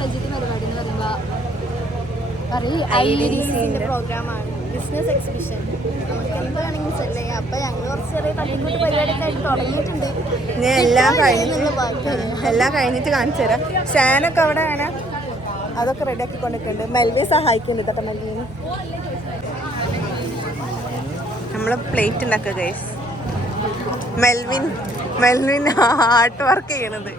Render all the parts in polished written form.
കോളേജിന്റെ പരിപാടി എന്ന് പറയുമ്പോൾ പ്രോഗ്രാമാണ് ബിസിനസ് എക്സിബിഷൻ. നമുക്ക് എന്ത് വേണമെങ്കിലും സെല് ചെയ്യാം. അപ്പൊ ഞങ്ങൾ കുറച്ച് ചെറിയ തട്ടിക്കൂട്ട് പരിപാടിയൊക്കെ ആയിട്ട് തുടങ്ങിയിട്ടുണ്ട്. ഞാൻ എല്ലാം കഴിഞ്ഞിട്ട് കാണിച്ചു തരാം. ഷാനൊക്കെ അവിടെ വേണം അതൊക്കെ റെഡിയാക്കി കൊണ്ടിട്ടുണ്ട്. മെൽവി സഹായിക്കുന്നുണ്ട് കേട്ടോ. മെൽവിന് നമ്മൾ പ്ലേറ്റ് ഉണ്ടാക്കുക ഗൈസ്. മെൽവിൻ ആർട്ട് വർക്ക് ചെയ്യണത്.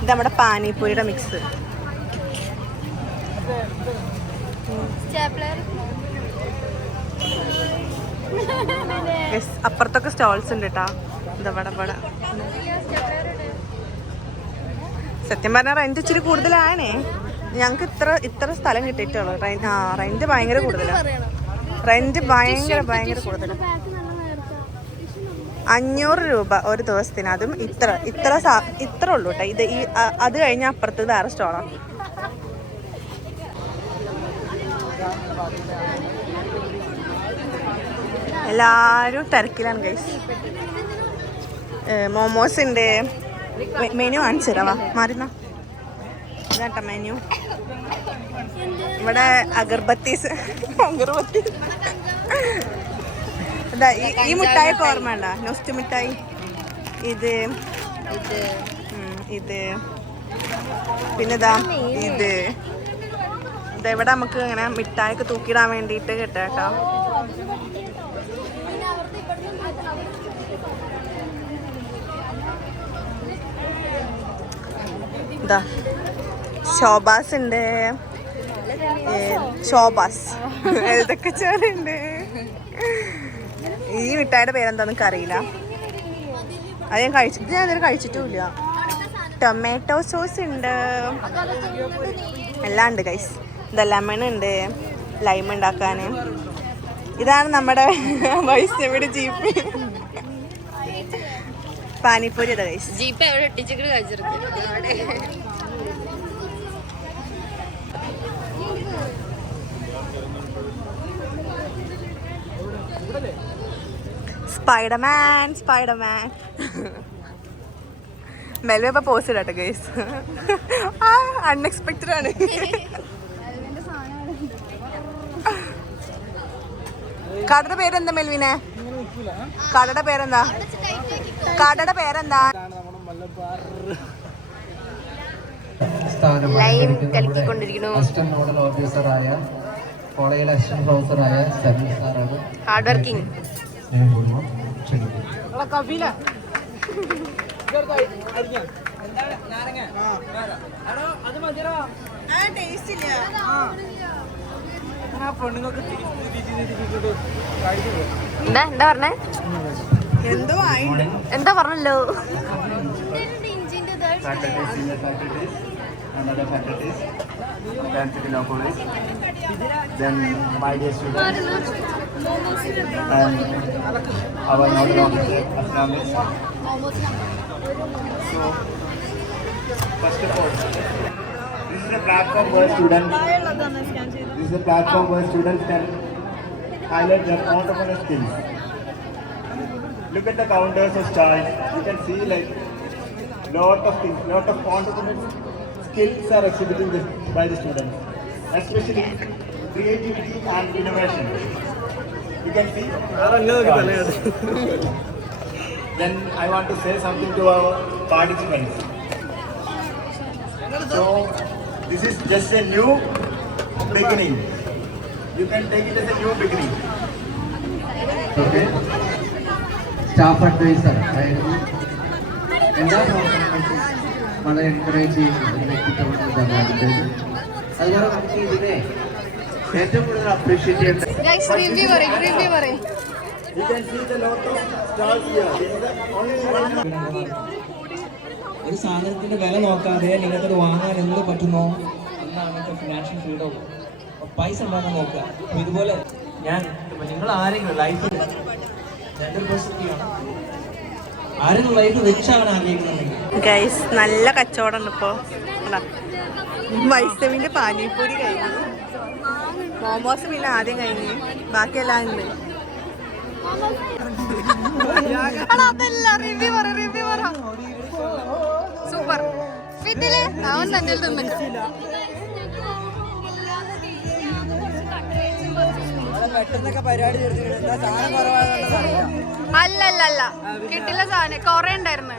ഇത് നമ്മുടെ പാനിപ്പൂരിയുടെ മിക്സ്. അപ്പുറത്തൊക്കെ സ്റ്റോൾസ് ഉണ്ട് കേട്ടോ. ഇവിടെ സത്യം പറഞ്ഞാൽ റെന്റ് ഇച്ചിരി കൂടുതലാണേ. ഞങ്ങൾക്ക് ഇത്ര സ്ഥലം കിട്ടിയിട്ടുള്ളൂ. റെന്റ് ഭയങ്കര കൂടുതലാണ്. റെന്റ് ഭയങ്കര കൂടുതലാണ്. 500 രൂപ ഒരു ദിവസത്തിന്. അതും ഇത്ര ഉള്ളൂ കേട്ടോ. ഇത് അത് കഴിഞ്ഞാൽ അപ്പുറത്ത് വേറെ സ്റ്റോളാണ്. എല്ലാവരും തിരക്കിലാണ് ഗൈസ്. മോമോസ് ഉണ്ട്. മെനു കാണിച്ചു തരാവാ. മാറിന്ന ഇതാട്ടോ മെനു. ഇവിടെ അഗർബത്തീസ് ഈ മിഠായി ഓർമ്മ ഉണ്ടോ? നൊസ്റ്റ് മിഠായി. ഇത് പിന്നെ ഇതെവിടെ നമുക്ക് ഇങ്ങനെ മിഠായിക്ക് തൂക്കിയിടാൻ വേണ്ടിയിട്ട് കിട്ടാട്ടോ. ഇതാ ഷോബാസ് ഉണ്ട്. ഇതൊക്കെ ചേരുണ്ട്. ഈ മിഠായിയുടെ പേരെന്താന്ന് അറിയില്ല. അത് ഞാൻ കഴിച്ചിട്ടുമില്ല. ടൊമാറ്റോ സോസ് ഉണ്ട്. എല്ലാം ഉണ്ട് ഗൈസ്. ഇതാ ലെമൺ ഉണ്ട് ലൈം ഉണ്ടാക്കാൻ. ഇതാണ് നമ്മുടെ വൈഷ്ണവിയുടെ ജീപ്പ്. പാനിപ്പൂരി അതാ ഗൈസ്. ജീപ്പ് എവിടെ ഒട്ടിച്ചിട്ട് കഴിച്ചിருக்கு. സ്പൈഡർമാൻ മെൽവി ഇപ്പൊ പോസ്റ്റ് ഇടട്ടെ ഗൈസ്. അൺഎക്സ്പെക്റ്റഡ് ആണ്. കടയുടെ പേരെന്താ മെൽവിനെ? കടയുടെ പേരെന്താ? ലൈം കലക്കിക്കൊണ്ടിരിക്കുന്നു. Hard working. എന്താ പറഞ്ഞേ? എന്താ പറഞ്ഞല്ലോ? Another faculties, then Philoppolis, then my dear students, and our model officer, Asnamis. So, first of all, this is a platform where students can highlight their entrepreneurial skills. Look at the counters of stalls. You can see like lot of things, lot of entrepreneurial skills are exhibited by the students, especially creativity and innovation. You can see. Then I want to say something to our participants. So this is just a new beginning. You can take it as a new beginning. Okay. Staff advisor. വളരെ encourage ചെയ്യുന്ന വ്യക്തിത്വമാണ്. അതുപോലെ നമുക്ക് ഇതിനെ ഏറ്റവും കൂടുതൽ appreciate ചെയ്യേണ്ടത് ഒരു സാധനത്തിന്റെ വില നോക്കാതെ നിങ്ങൾക്കത് വാങ്ങാൻ എന്ത് പറ്റുന്നോ എന്നാണ് ഫിനാൻഷ്യൽ ഫ്രീഡം. പൈസ ഉണ്ടാക്കാൻ നോക്കുക. അപ്പൊ ഇതുപോലെ നിങ്ങൾ ആരെങ്കിലും ലൈഫിൽ 2% ആരെങ്കിലും ലൈഫ് വെച്ചാണ് ആഗ്രഹിക്കുന്നുണ്ടെങ്കിൽ ഗൈസ് നല്ല കച്ചവടം ഉണ്ട് ഇപ്പോ. വൈഷ്ണവിന്റെ പാനിപ്പൂരി കഴിഞ്ഞു. മോമോസ് പിന്നെ ആദ്യം കഴിഞ്ഞു. ബാക്കിയെല്ലാം ഉണ്ട്. അതല്ല റിവ്യൂ പറ. സൂപ്പർ വീട്ടില് അവൻ തന്നെ തിന്നിട്ട് അല്ല കിട്ടില്ല സാധനം കൊറേ ഉണ്ടായിരുന്നു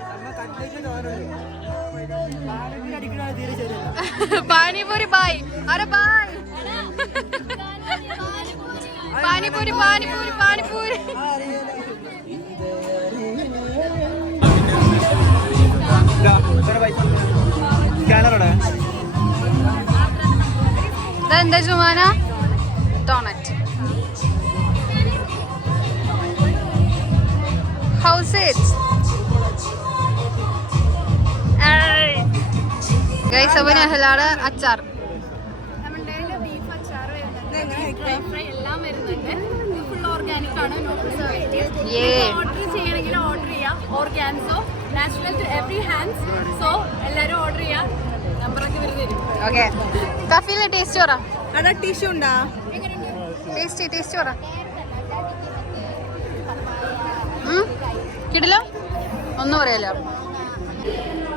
പാനിപൂരി ബായ് അരെ ബായ് പാനിപൂരി പാനിപൂരി പാനിപൂരി ഇതെന്താ Jumana donut house it guys അപ്പൊ നെഹ്ലാടെ അച്ചാർ ബീഫ് അച്ചാർ എല്ലാം വരുന്നുണ്ട് ഫുൾ ഓർഗാനിക് ആണ് നോ പ്രിസർവേറ്റീവ് ഓർഡർ ചെയ്യണമെങ്കിൽ ഓർഡർ ചെയ്യാം ഓർഗാനിസോ natural to every hands so എല്ലാവരും ഓർഡർ ചെയ്യാം നമ്പറൊക്കെ വരുന്നത് ഓക്കെ കഫിലെ ടേസ്റ്റ് പറ അവിടെ ടിഷ്യൂ ഉണ്ടാ ടേസ്റ്റ് പറ കിടിലോ ഒന്നും പറയാലോ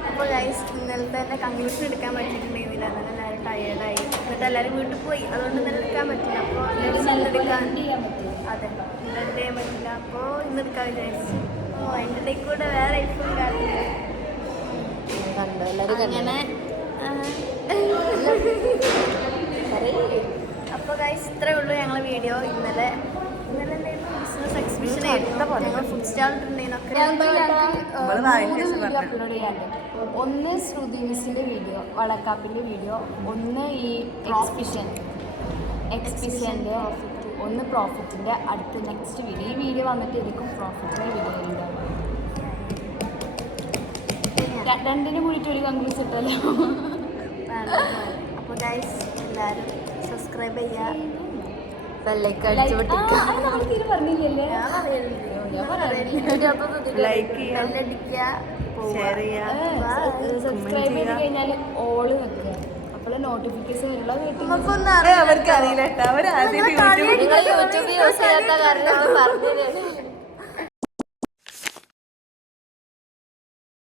അപ്പോൾ ഗൈസ് ഇന്നലത്തെ എൻ്റെ കൺക്ലൂഷൻ എടുക്കാൻ പറ്റിയിട്ടുണ്ടെങ്കിൽ അങ്ങനെ എല്ലാവരും ടയേർഡായി എന്നിട്ട് എല്ലാവരും വീട്ടിൽ പോയി അതുകൊണ്ട് ഇന്നലെ എടുക്കാൻ പറ്റില്ല അപ്പോൾ ഇന്നെടുക്കാൻ അതെ ഇന്നലെ ചെയ്യാൻ പറ്റില്ല അപ്പോൾ ഇന്ന് എടുക്കാൻ വിചാരിച്ചു എൻ്റെ ഇടയിൽ കൂടെ വേറെ ഐഫോൺ അങ്ങനെ അപ്പോൾ ഗൈസ് ഇത്രയേ ഉള്ളൂ ഞങ്ങളെ വീഡിയോ ഇന്നലെ ബിസിനസ് എക്സിബിഷൻ ആയിരുന്നു ഞങ്ങൾ ഫുഡ് സ്റ്റാൾ അപ്ലോഡ് ചെയ്യാറുണ്ട് ഒന്ന് ശ്രുതി മിസ്സിൻ്റെ വീഡിയോ വളക്കാപ്പിൻ്റെ വീഡിയോ ഒന്ന് ഈ എക്സ്പിഷൻ്റെ ഒന്ന് പ്രോഫിറ്റിൻ്റെ അടുത്ത നെക്സ്റ്റ് വീഡിയോ ഈ വീഡിയോ വന്നിട്ട് എനിക്കും പ്രോഫിറ്റിൻ്റെ വീഡിയോ ഉണ്ടാവും രണ്ടിനും കൂടിയിട്ട് ഒരു കൺക്ലൂസ് ഇട്ടല്ലോ അപ്പോൾ ഗൈസ് എല്ലാവരും സബ്സ്ക്രൈബ് ചെയ്യുക സബ്സ്ക്രൈബ് ചെയ്ത് കഴിഞ്ഞാൽ ഓള് വെക്കുക അപ്പോൾ നോട്ടിഫിക്കേഷൻ അവർക്ക് അറിയില്ല യൂട്യൂബ് യൂസ് ചെയ്യാത്ത കാരണം പറഞ്ഞത്